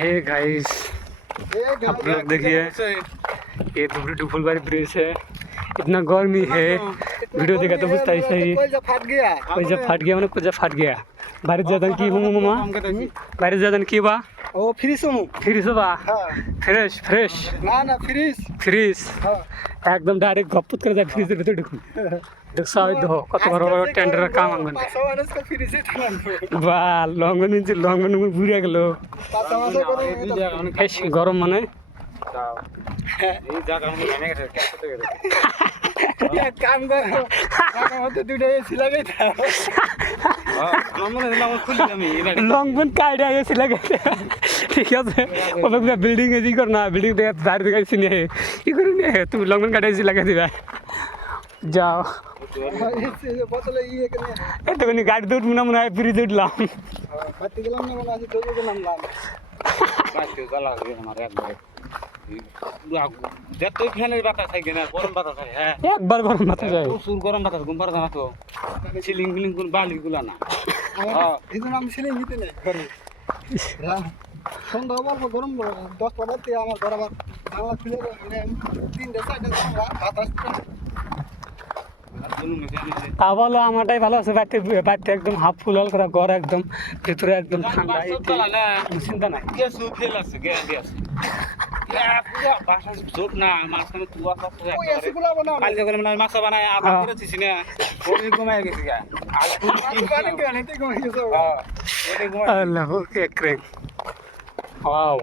Hey guys, आप लोग देखिए ये धुबरी फुलबारी ब्रिज है। इतना गर्मी है, वीडियो देखा तो बुझता ही सही। कोई जब फट गया मैंने कुछ फट गया। बारिश ज़्यादा की हूँ मामा, बारिश ज़्यादा की बा ओ फ्रिज बा फ्रेश ना फ्रिज एकदम डायरेक्ट गप्पुत कर जाए फ्रिज भीतर देखो देखो कत बड़ बड़ टेंडर काम आंगन बा लंगन बुড়িয়া গেল গরম মানে काम दुटा एसी लगे লংবন কাইডা এসে লাগে ঠিক আছে ওটা বিল্ডিং এজি কর না বিল্ডিং দেখে দাঁড় দেখে চিনি কি করি না তুমি লংবন কাইডা এসে লাগাই দিবা যাও এতক্ষণ গাড়ি দৌড় মনে হয় ফ্রিজ উঠলাম একবার গরম বাতাস যায় প্রচুর গরম বাতাস ঘুম পারছে না তো সিলিং ফিলিং বালি গুলা না সন্ধ্যা অল্প গরম 10টা বাজতে আমার ঘর আবার বাংলা খুলে 3টা 4টা বাতাস তা বলো আমারটাই ভালো আছে বাড়িতে বাড়িতে একদম হাফ ফুল হল করা ঘর একদম ভেতরে একদম ঠান্ডা চিন্তা নাই গ্যাসও ফেল আছে গ্যারান্টি আছে বাসা ছোট না মাঝখানে তুয়া কালকে করে মানে মাছা বানায় আবার করেছিস না ওই ঘুমায় গেছি গা আল্লাহ ওকে ক্রেক ওয়াও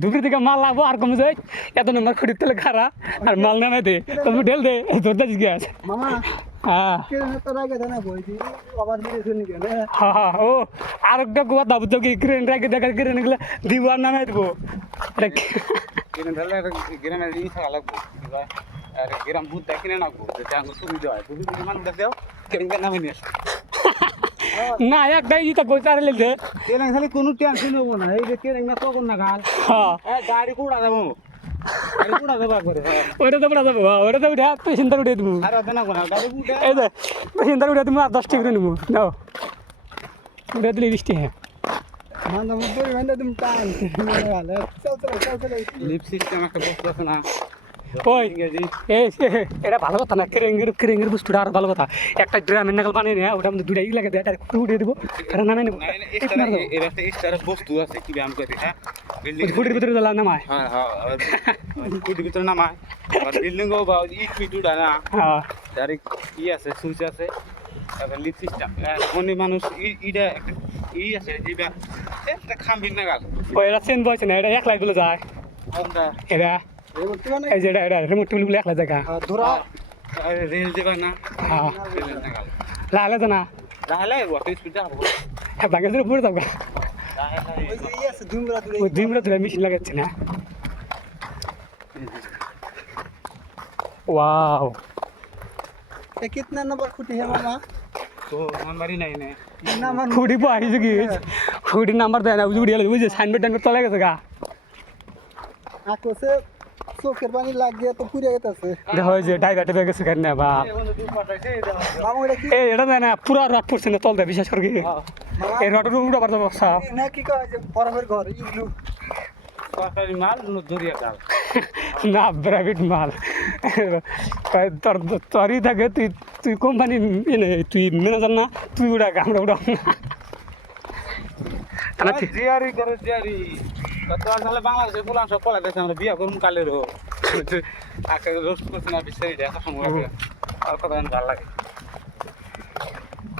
দুপুর থেকে মাল লাগবো আর কমে যায় এত নম্বর খুঁড়ির তেলে খারা আর মাল নামে দে তুমি ঢেল দে ধরতে জিজ্ঞাস মামা হ্যাঁ ও আর একটা গোয়া দাবো তো কি ক্রেন রাখে দেখার ক্রেন এগুলো দিব আর নামে দেবো গ্রাম ভূত কিনে নাকবো সুবিধা হয় বুঝলি মানুষ দেখো নামে নিয়ে না একটাই ইটা কই চারে লেছে কেন খালি কোনো টেনশন হবো না এই যে কেন না তখন না গাল গাড়ি কুড়া যাবো গাড়ি কুড়া যাবো করে ওইটা তো পড়া যাবো ওইটা তো উঠে পেশেন্টার উঠে দিব আর হবে না কোনা গাড়ি উঠে এই যে পেশেন্টার উঠে তুমি আর 10 টাকা করে নিব নাও উঠে দিলে 20 টাকা মান্দা মুদরি মান্দা তুমি টান চল লিপ সিস্টেম একটা বস্তু আছে না ওই এই এটা ভালো কথা না ক্রেঙ্গের বস্তুটা আর ভালো কথা একটা ড্রামের নাগাল বানিয়ে নিয়ে ওটা আমাদের দুটাই লাগে দেয় ডাইরেক্ট উঠে দেবো এটা নামে নেবো এর একটা এক্সট্রা বস্তু আছে কি আমি করি হ্যাঁ ফুটির ভিতরে দিলাম নামায় হ্যাঁ হ্যাঁ ফুটির ভিতরে নামায় আর বিল্ডিং ও বা ইট মিট উড়া না হ্যাঁ ডাইরেক্ট ই আছে সুইচ আছে তারপর লিপ সিস্টেম অনেক মানুষ ইটা ই আছে যেটা একটা খাম্বির নাগাল ওই এটা চেন বয়স না এটা এক লাখ গুলো যায় এটা এই যে এটা রিমোট টুলগুলো এক লাখ জায়গা ধরা রেল দেবা না হ্যাঁ রেলের নাগাল লালে তো না লালে ওটা স্পিড যাবো বাকি ধরে পড়ে যাবো ওই যে ই আছে ধুমরা দূরে ওই 2 মিনিট ধরে মেশিন লাগাচ্ছে না वाओ ये कितना नंबर खुटी है मामा तो नंबर ही नहीं है नंबर खुटी पो आई जगी खुटी नंबर देना उजुड़ी वाले बुझे साइनबोर्ड नंबर चला गया का आंखों से चोखेर पानी लग गया तो पूरे गया से देखो जे डायबिटीज के से करने बा मामा এটা কি ए এটা না পুরা 8% তল দে বিশেষ করে এই রটর উড়া পারতো বসা না কি কয় যে বরাবর ঘর ইগলু সরকারি মাল দরিয়া কাল না প্রাইভেট মাল তোর তোরই থাকে তুই তুই কোম্পানি তুই ম্যানেজার না তুই উড়া আমরা উড়াও না জিআরই করে জিআরই কত সালে বাংলাদেশে পুলান সব পলা দেশে আমরা বিয়া করুম কালেরও আকে রোস্ট করতে না বিষয় এটা সময় লাগে আর কথা ভালো লাগে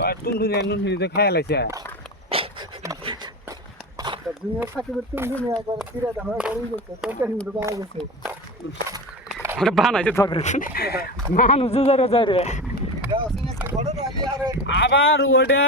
আর টুনটুনি খাই লাইছে দুনিয়া থাকে তুমি দুনিয়া করে চিরা দাও গড়ি গেছে তো কেন তো পাওয়া গেছে ওটা বানাইছে তোর মানুষ জোরে জোরে যাও সিনেমা ঘরে আলি আরে আবার ওটা